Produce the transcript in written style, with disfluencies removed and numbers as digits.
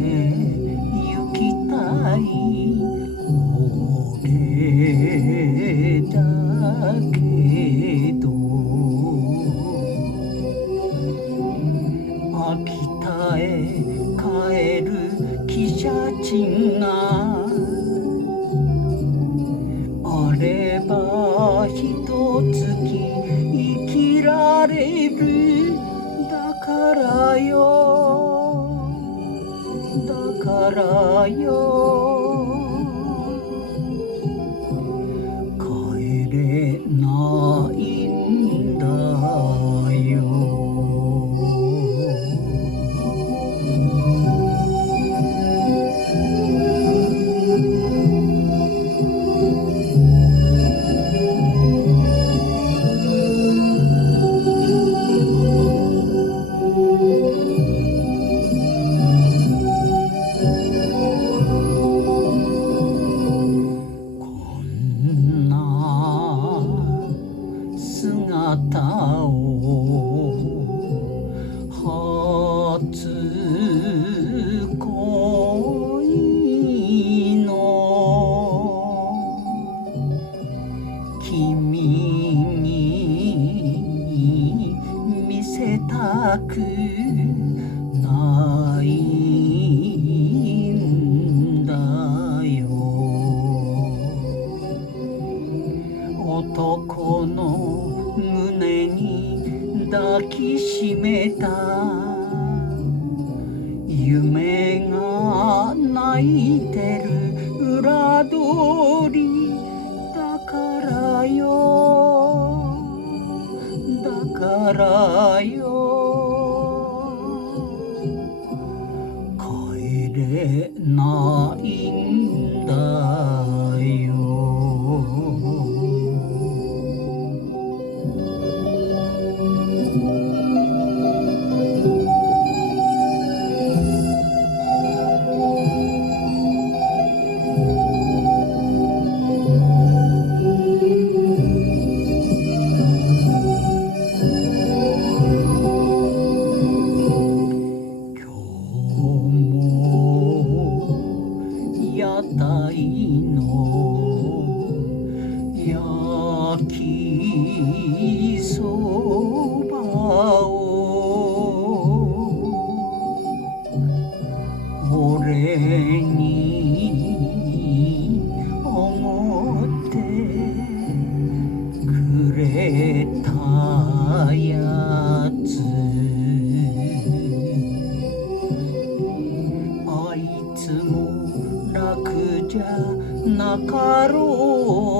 行きたい俺だけど秋田へ帰る汽車賃があればひとつき生きられるだからよだからよ帰れないんだよ姿を初恋の君に見せたくないんだよ男の胸に抱きしめた夢が泣いてる裏通りだからよだからよ帰れないんだよ屋台の焼きそばを俺におごってくれたやつあいつも楽じゃなかろう